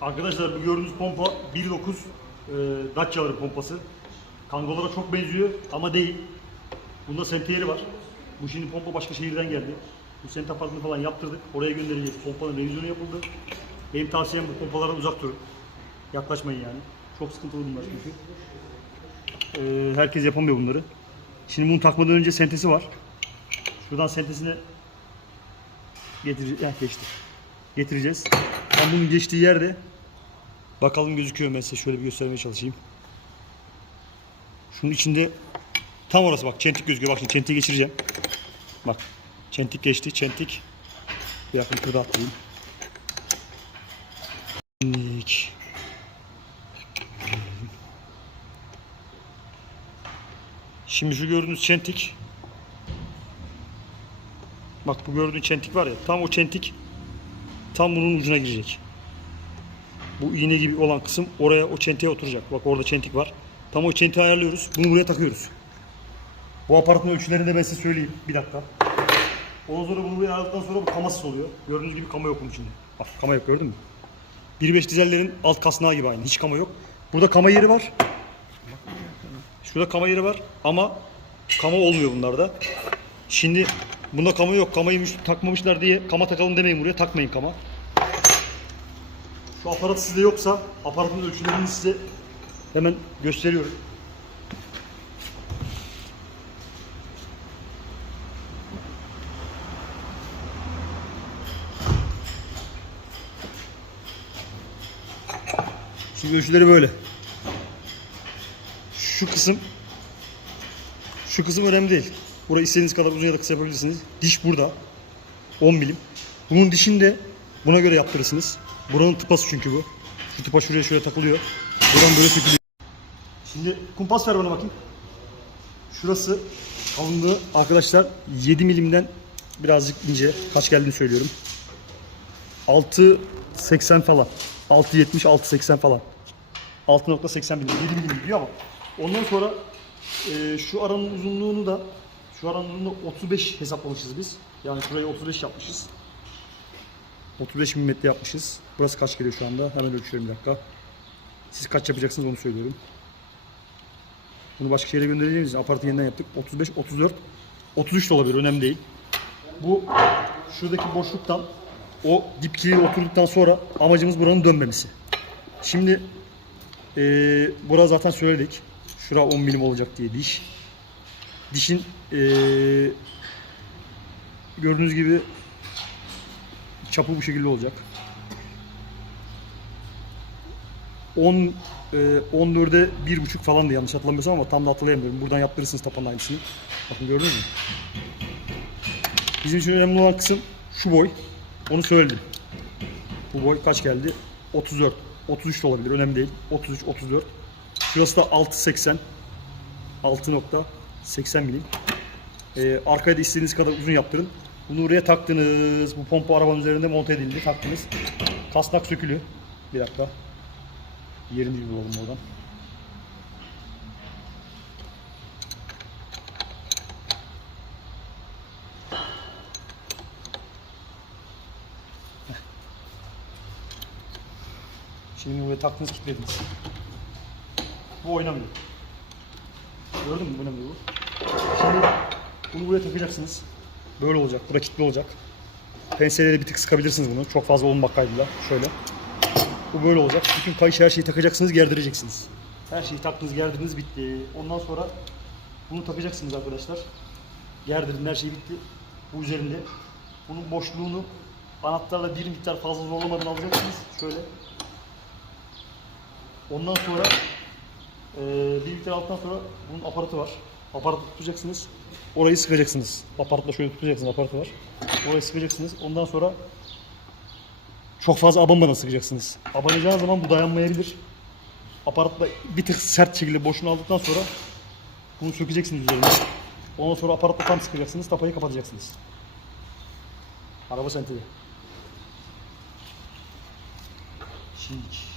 Arkadaşlar bu gördüğünüz pompa 1.9 e, Dacia'ların pompası. Kangolara çok benziyor ama değil. Bunda senteyeri var. Bu şimdi pompa başka şehirden geldi. Bu sent apartını falan yaptırdık. Oraya göndereceğiz. Pompanın revizyonu yapıldı. Benim tavsiyem bu pompalardan uzak durun. Yaklaşmayın yani. Çok sıkıntılı bunlar çünkü. E, herkes yapamıyor bunları. Şimdi bunu takmadan önce sentesi var. Şuradan sentesini getireceğiz. Heh, geçti. Getireceğiz. Ben bunun geçtiği yerde bakalım gözüküyor size şöyle bir göstermeye çalışayım. Şunun içinde tam orası bak çentik gözüküyor. Bak şimdi çentiği geçireceğim. Bak çentik geçti. Çentik. Bir dakika şurada atlayayım. Çentik. Şimdi şu gördüğünüz çentik Bak bu gördüğün çentik var ya tam o çentik tam bunun ucuna girecek. Bu iğne gibi olan kısım oraya o çentiğe oturacak. Bak orada çentik var. Tam o çentiği ayarlıyoruz. Bunu buraya takıyoruz. Bu aparatın ölçülerini de ben size söyleyeyim. Bir dakika. Ondan sonra bunu buraya aldıktan sonra bu kamasız oluyor. Gördüğünüz gibi kama yok bunun içinde. Bak kama yok gördün mü? 1.5 dizellerin alt kasnağı gibi aynı. Hiç kama yok. Burada kama yeri var. Şurada kama yeri var ama kama olmuyor bunlarda. Şimdi bunda kama yok. Kamayı takmamışlar diye kama takalım demeyin buraya. Takmayın kama. Şu aparat sizde yoksa aparatın ölçülerini size hemen gösteriyorum. Şimdi ölçüleri böyle. Şu kısım şu kısım önemli değil. Burayı istediğiniz kadar uzun ya da kısa yapabilirsiniz. Diş burada. 10 milim. Bunun dişini de buna göre yaptırırsınız. Buranın tıpası çünkü bu. Şu tıpa şuraya şöyle takılıyor. Buradan böyle sökülüyor. Şimdi kumpas ver bana bakayım. Şurası kalınlığı arkadaşlar 7 milimden birazcık ince. Kaç geldiğini söylüyorum. 6.80 falan. 6.70 6.80 falan. 6.80 milim. 7 milim gidiyor ama. Ondan sonra e, şu aranın uzunluğunu da şu uzunluğunu 35 hesaplamışız biz. Yani şurayı 35 yapmışız. 35 milimetre yapmışız. Burası kaç geliyor şu anda? Hemen ölçüyorum bir dakika. Siz kaç yapacaksınız onu söylüyorum. Bunu başka şehre göndereceğimiz için apartı yeniden yaptık. 35, 34, 33 de olabilir. Önemli değil. Bu şuradaki boşluktan o dip kiriğe oturduktan sonra amacımız buranın dönmemesi. Şimdi eee bura zaten söyledik. Şura 10 milim olacak diye diş. Dişin eee gördüğünüz gibi çapı bu şekilde olacak. 10 e, 14'e 1.5 falan da yanlış hatırlamıyorsam ama tam da hatırlayamıyorum. Buradan yaptırırsınız tapanın aynısını. Bakın gördünüz mü? Bizim için önemli olan kısım şu boy. Onu söyledim. Bu boy kaç geldi? 34. 33 de olabilir. Önemli değil. 33, 34. Şurası da 6.80. 6.80 milim. Ee, arkaya da istediğiniz kadar uzun yaptırın. Bunu buraya taktınız. Bu pompa arabanın üzerinde monte edildi. Taktınız. Kasnak sökülü. Bir dakika. Yerini bir bulalım oradan. Şimdi buraya taktınız kilitlediniz. Bu oynamıyor. Gördün mü? Oynamıyor bu. Şimdi bunu buraya takacaksınız. Böyle olacak. Bura kilitli olacak. Pensereyle bir tık sıkabilirsiniz bunu. Çok fazla olmamak kaydıyla. Şöyle. Bu böyle olacak. Bütün kayış her şeyi takacaksınız, gerdireceksiniz. Her şeyi taktınız, gerdirdiniz, bitti. Ondan sonra bunu takacaksınız arkadaşlar. Gerdirdin, her şey bitti. Bu üzerinde. Bunun boşluğunu anahtarla bir miktar fazla zorlamadan alacaksınız. Şöyle. Ondan sonra bir miktar aldıktan sonra bunun aparatı var. Aparatı tutacaksınız. Orayı sıkacaksınız. Aparatla şöyle tutacaksınız. Aparatı var. Orayı sıkacaksınız. Ondan sonra çok fazla abanmadan sıkacaksınız. Abanacağınız zaman bu dayanmayabilir. Aparatla bir tık sert şekilde boşunu aldıktan sonra bunu sökeceksiniz üzerine. Ondan sonra aparatla tam sıkacaksınız. Tapayı kapatacaksınız. Araba senteli. Şimdi